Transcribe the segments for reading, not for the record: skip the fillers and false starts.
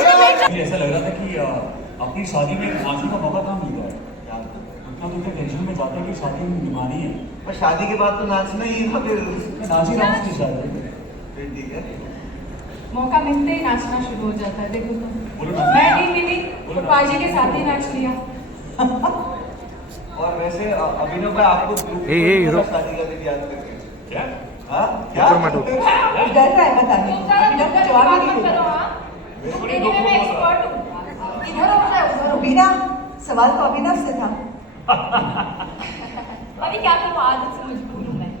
मुझे ऐसा लग रहा था कि अपनी शादी में नाचने का मौका कहाँ मिल गया है यार। इतना तो क्या टेंशन में जाता है कि शादी में बीमारी है, पर शादी के बाद तो नाचना ही है ना। फिर नाच ही रहा हूँ उसकी शादी। फिर ठीक है, मौका मिलते ही नाचना शुरू हो जाता है। देखो बोलो ना। मैं नहीं मिली तो पाजी के साथ ही नाच लिया। और वैसे अभिनव भाई आपको हीरो शादी का दिन याद करके क्या हाँ क्या डर रहा है बताने, अभिनव का जवाब ही नहीं देगा। मैं एक्सपर्ट हूँ। इधर हो जाए उधर हो। बिना सवाल तो अभिनव से था। अभी क्या करूँ, आदत से मजबूर हूँ मैं।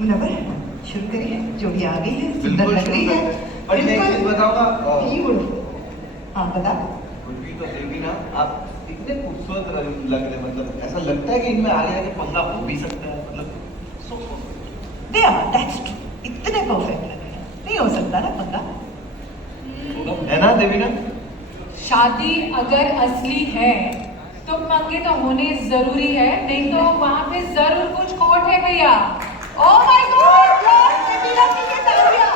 मुनव्वर शुरू करिए, जोड़ी आ गई है, सुंदर लग रही है। और मैं एक चीज बताऊंगा, हाँ बता। गुरप्रीत और देवी ना आप इतने खूबसूरत लग रहे, मतलब ऐसा लगता है कि इनमें आगे आगे पंगा हो भी सकता है, मतलब दैट्स ट्रू, इतने परफेक्ट लग रहे हैं, नहीं हो सकता ना पंगा, है ना देवी ना। शादी अगर असली है तो पंगे तो होने जरूरी है, नहीं तो वहां पे जरूर कुछ खोट है भैया। ओह माय गॉड, देवीना की ये तालियां।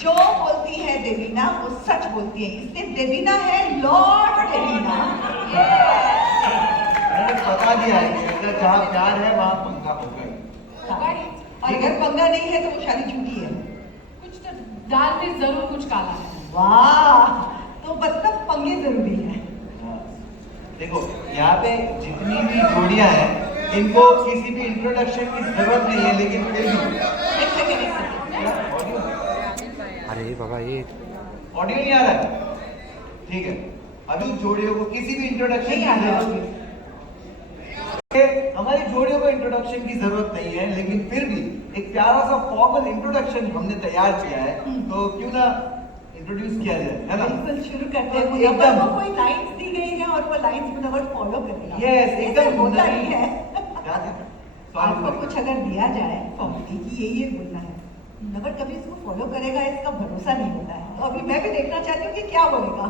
जो बोलती है देवीना वो सच बोलती है, इसलिए देवीना है लॉर्ड देवीना। मैंने पता दिया है कि अगर जहाँ प्यार है वहाँ पंगा होगा ही। और अगर पंगा नहीं है तो वो शादी झूठी है, कुछ तो दाल में जरूर कुछ काला है। वाह, तो मतलब पंगे जरूरी है। हाँ। देखो यहाँ पे जितनी भी जोड़ियां हैं इनको किसी भी इंट्रोडक्शन की जरूरत नहीं है, लेकिन फिर भी एक सेकंड अरे बाबा ये ऑडियो नहीं आ रहा है, ठीक है। अभी जोड़ियों को किसी भी इंट्रोडक्शन नहीं की आ रहा जरूरत नहीं, हमारी जोड़ियों को इंट्रोडक्शन की जरूरत नहीं है, लेकिन फिर भी एक प्यारा सा फॉर्मल इंट्रोडक्शन हमने तैयार किया है, तो क्यों ना इंट्रोड्यूस किया जाए, है ना। बिल्कुल शुरू करते हैं। एकदम। मुनव्वर को कोई लाइंस दी गई है और वो लाइंस मुनव्वर फॉलो करेगा। यस, एकदम होता ही है। आपको कुछ अगर दिया जाए फॉर्मली कि ये बोलना है, मुनव्वर कभी इसको फॉलो करेगा इसका भरोसा नहीं होता है, तो अभी मैं भी देखना चाहती हूँ कि क्या बोलेगा।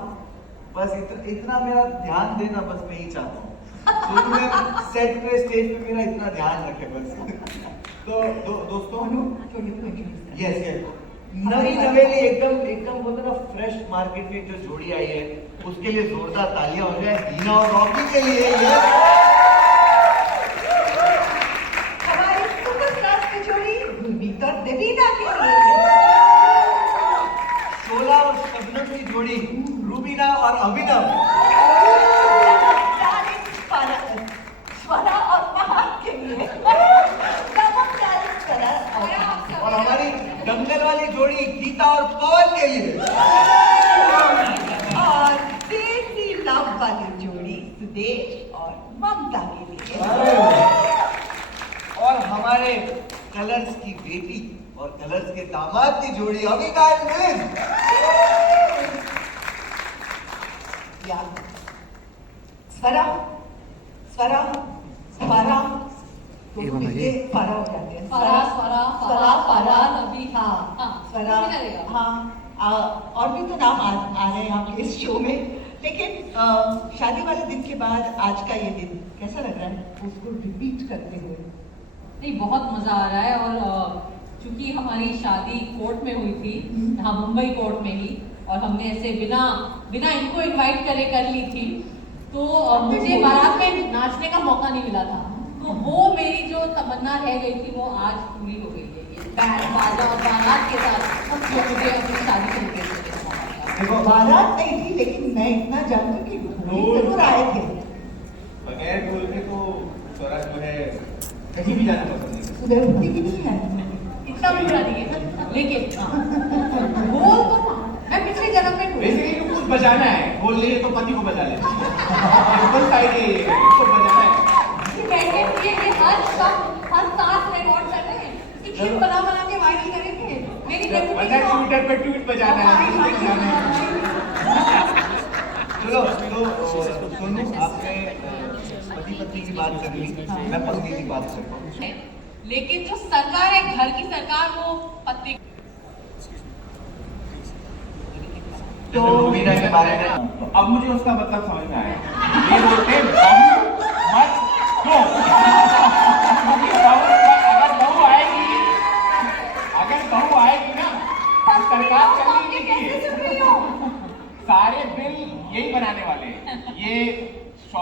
बस इतना मेरा ध्यान देना, बस मैं ही चाहता हूँ शुरू में सेट पे स्टेज पे मेरा इतना ध्यान रखे बस। तो दोस्तों यस यस, नवी नवेली एकदम बोलते ना फ्रेश मार्केट में जो जोड़ी आई है उसके लिए जोरदार तालियां हो जाए दीना और रॉकी के लिए। हमारी सुपरस्टार की जोड़ी गुरमीत और देवीना के लिए। शोला और शबनम की जोड़ी रूबीना और अभिनव। स्वरा और महक के लिए। और हमारी दंगल वाली जोड़ी गीता और पवन के लिए। और देसी लव वाली जोड़ी सुदेश और ममता के लिए। और हमारे कलर्स की बेटी और कलर्स के दामाद की जोड़ी अविका एंड मिलिंद। स्वरा स्वरा स्वरा तो मिलके फारा हो जाते हैं। स्वरा नबी। हाँ स्वरा, कुछ भी चलेगा। हाँ और भी तो नाम आ रहे हैं आपके इस शो में, लेकिन शादी वाले दिन के बाद आज का ये दिन कैसा लग रहा है उसको रिपीट करते हुए? नहीं, बहुत मजा आ रहा है। और चूंकि हमारी शादी कोर्ट में हुई थी, यहाँ मुंबई कोर्ट में ही, और हमने ऐसे बिना इनको इनवाइट करे कर ली थी, तो मुझे बारात में नाचने का मौका नहीं मिला था। तो वो मेरी जो तमन्ना रह गई थी वो आज पूरी हो गई है। ये बैंड बाजा और बारात के साथ जो मुझे अपनी शादी सेलिब्रेट करने का मौका मिला। देखो बारात नहीं थी, लेकिन मैं इतना जानती हूँ कि घोड़े जरूर आए थे। बगैर ढोल के तो स्वरा जो है कहीं भी जाना पसंद नहीं। सुधरती भी नहीं है इतना भी बुरा नहीं है, लेकिन वो तो मैं पिछले जन्म में बेसिकली तो कुछ बजाना है, बोल लिए तो पति को बजा लेना है। साइड है, इसको बजाना है। ये हर शब्द हर सांस रिकॉर्ड कर रहे हैं, एक क्लिप बना के वायरल करेंगे। मेरी ट्विटर पे ट्वीट बजाना है। चलो तो सोनू आपने पति पत्नी की बात कर ली, मैं पत्नी की बात करता हूँ। लेकिन जो सरकार है, घर की सरकार, वो पति तो रूबीना के बारे में तो अब मुझे उसका मतलब समझ में आया। ये बोलते हैं बहू मत दो। अगर बहू आएगी ना, इस तरह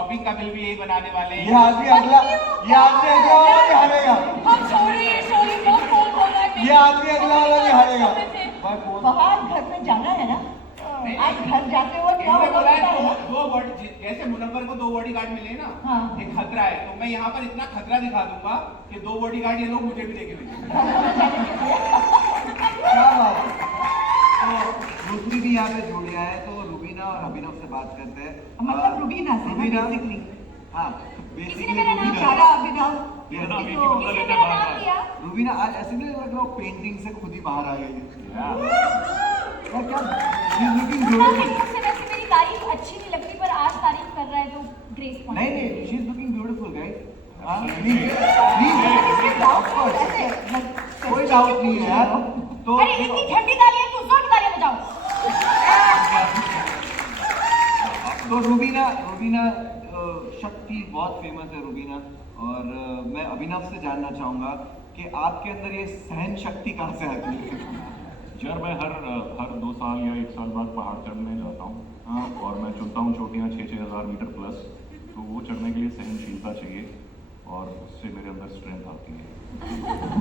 शॉपिंग का बिल भी यही बनाने वाले हैं। ये आदमी अगला वाला भी हारेगा। हम सॉरी बहुत बोल रहा है। ये आदमी अगला वाला भी हारेगा। बाहर घर में जाना है ना, आज घर जाते वक्त क्या इन्होंने होता बोला है है? दो बॉडी, जैसे मुनव्वर को 2 बॉडीगार्ड मिले ना, हाँ। एक खतरा है, तो मैं यहाँ पर इतना खतरा दिखा दूंगा कि 2 बॉडीगार्ड ये लोग मुझे भी देके भेजेंगे। क्या बात है। तो दूसरी भी यहाँ पे जुड़ गया है, तो रुबीना और अभिनव से बात करते हैं। मतलब रुबीना से रुबीना बेसिकली हाँ किसी ने मेरा नाम रुबीना। सारा अभिनव ये ना अभी तो- की किसी ने मेरा नाम लिया। रुबीना आज ऐसे नहीं लग रहा पेंटिंग से खुद ही बाहर आ गई Yeah. और क्या She's looking हाँ, beautiful. लेकिन उससे वैसे मेरी तारीफ अच्छी नहीं लगती, पर आज तारीफ कर रहा है तो ग्रेस पॉइंट। नहीं she is looking beautiful guys. Please of course कोई डाउट नहीं है यार। तो अरे इतनी ठंडी तालियां क्यों, जोर की तालियां बजाओ। तो रुबीना शक्ति बहुत फेमस है रुबीना, और मैं अभिनव से जानना चाहूंगा कि आपके अंदर ये सहन शक्ति कहाँ से आती है? यार मैं हर 2 साल या 1 साल बाद पहाड़ चढ़ने जाता हूँ। हाँ, और मैं चुनता हूँ चोटियाँ 6-6 हज़ार मीटर प्लस। तो वो चढ़ने के लिए सहनशीलता चाहिए और उससे मेरे अंदर स्ट्रेंथ आती है।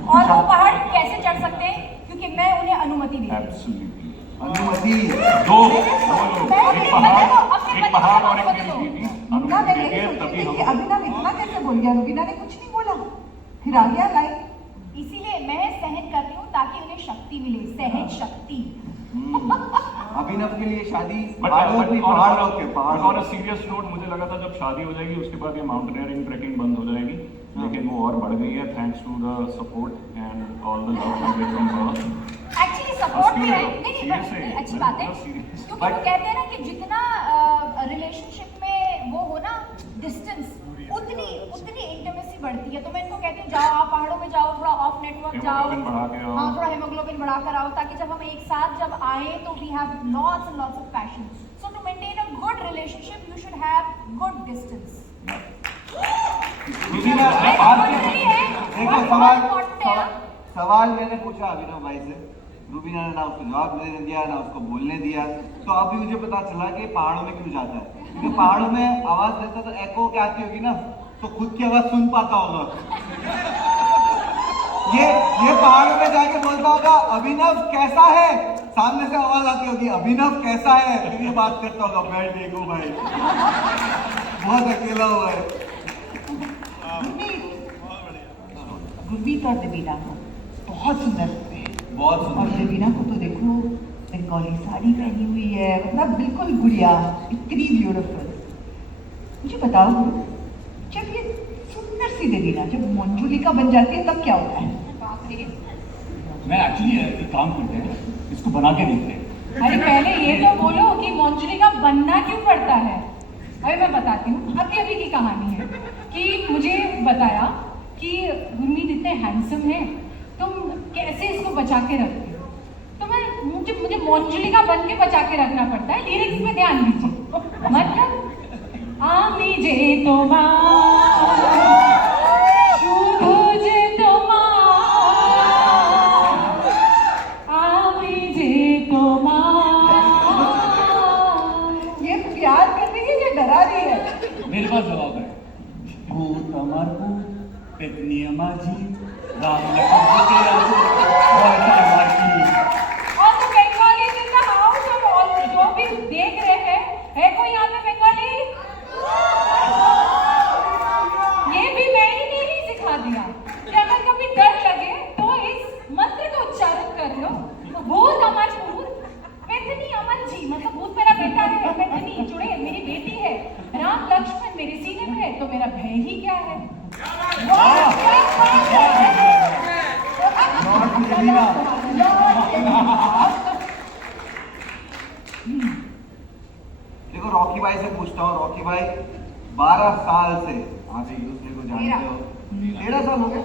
और वो पहाड़ कैसे चढ़ सकते हैं, क्योंकि मैं उन्हें अनुमति दी। एब्सोल्युटली। अनुमति दो लोग, एक पहाड़ और एक मेरी बीवी। मुन्ना मैं अनुमति यही देंगे सोच तभी रही थी कि हम। अभिनव इतना कैसे बोल गया, रुबीना ने कुछ नहीं बोला, फिर आ गया लाइन। इसीलिए मैं सहन कर रही हूँ ताकि उन्हें शक्ति मिले, सहन शक्ति। अभिनव के लिए शादी बट पहाड़ और सीरियस नोट, मुझे लगा था जब शादी हो जाएगी उसके बाद ये माउंटेनियरिंग ट्रैकिंग बंद हो जाएगी, लेकिन वो और बढ़ गई है thanks to the support and all the love I get from her. Actually support भी है, नहीं Seriously, but अच्छी बात है, बहुत serious। क्योंकि वो कहते हैं ना कि जितना रिलेशनशिप में वो हो ना डिस्टेंस, उतनी इंटीमेसी बढ़ती है। तो मैं इनको कहती हूँ जाओ, आप पहाड़ों में जाओ, थोड़ा ऑफ नेटवर्क जाओ, Hemoglobin बढ़ा के आओ। हाँ थोड़ा हेमोग्लोबिन बढ़ा कर आओ, ताकि जब हम एक साथ जब आए तो we have lots and lots of passion. So to maintain a good relationship you should have good distance. Rubina देखो सवाल मैंने पूछा अभिनव भाई से, रुबीना ने ना उसको जवाब देने दिया ना उसको बोलने दिया। तो अभी मुझे पता चला कि पहाड़ों में क्यों जाता है, क्योंकि पहाड़ों में आवाज देता तो एको क्या आती होगी ना, तो खुद की आवाज सुन पाता होगा। ये पहाड़ों में जाके बोलता होगा अभिनव कैसा है, सामने से आवाज आती होगी अभिनव कैसा है, फिर ये बात करता होगा मैं ठीक हूँ भाई, बहुत अकेला हुआ है। गुरमीत और देवीना को बहुत सुंदर लगते हैं, बहुत और सुंदर। देवीना को तो देखो बंगाली साड़ी पहनी हुई है, मतलब बिल्कुल गुड़िया, इतनी ब्यूटीफुल। मुझे बताओ गुरु, जब ये सुंदर सी देवीना जब मंजुलिका बन जाती है तब क्या होता है? मैं एक्चुअली एक काम करते हैं, इसको बना के देखते हैं। अरे पहले ये तो बोलो कि मंजुलिका बनना क्यों पड़ता है। अभी मैं बताती हूँ, अभी की कहानी है कि मुझे बताया कि गुरमीत इतने हैंडसम है, तुम कैसे इसको बचा के रखते हो। तो मुझे मंजुलिका बन के बचा के रखना पड़ता है। लिरिक्स में ध्यान दीजिए, मतलब आमी जे তোমার শুধু যে তোমার আমি যে তোমার। ये प्यार करने की ये डरा रही है। मेरे पास जवाब है। भूत अमर भूत पेतनी माझी राम लखन के राजू वाटा वाटी। और तो बंगाली इन द हाउस, और जो भी देख रहे हैं, है कोई यहाँ पे बंगाली? ये भी मैंने ही सिखा दिया कि अगर कभी डर लगे तो इस मंत्र का उच्चारण कर लो, भूत अमर भूत पेतनी अमर जी, मतलब भूत मेरा बेटा है, पेतनी जुड़े मेरी बेटी है, राम लक्ष्मण मेरे सीने में है, तो मेरा भय ही क्या है। देखो रॉकी भाई से पूछता हूँ, रॉकी भाई 12 साल से आप एक दूसरे को जानते हो, 13 साल हो गए?